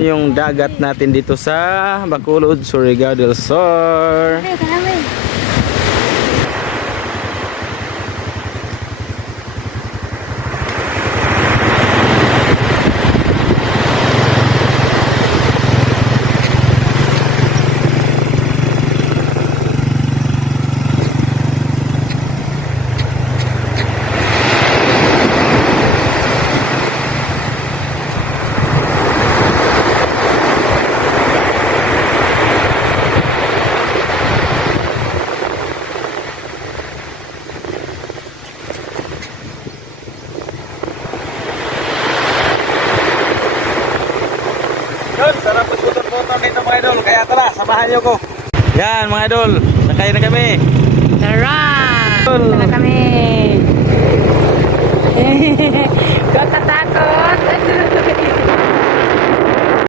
yung dagat natin dito sa Bacolod, Surigao del Sur. Yun, sarap putot-putot dito mga idol. Kaya tara, samahan nyo ko. Yan mga idol, sakay na kami. Tara! Tara kami! Huwag katakot!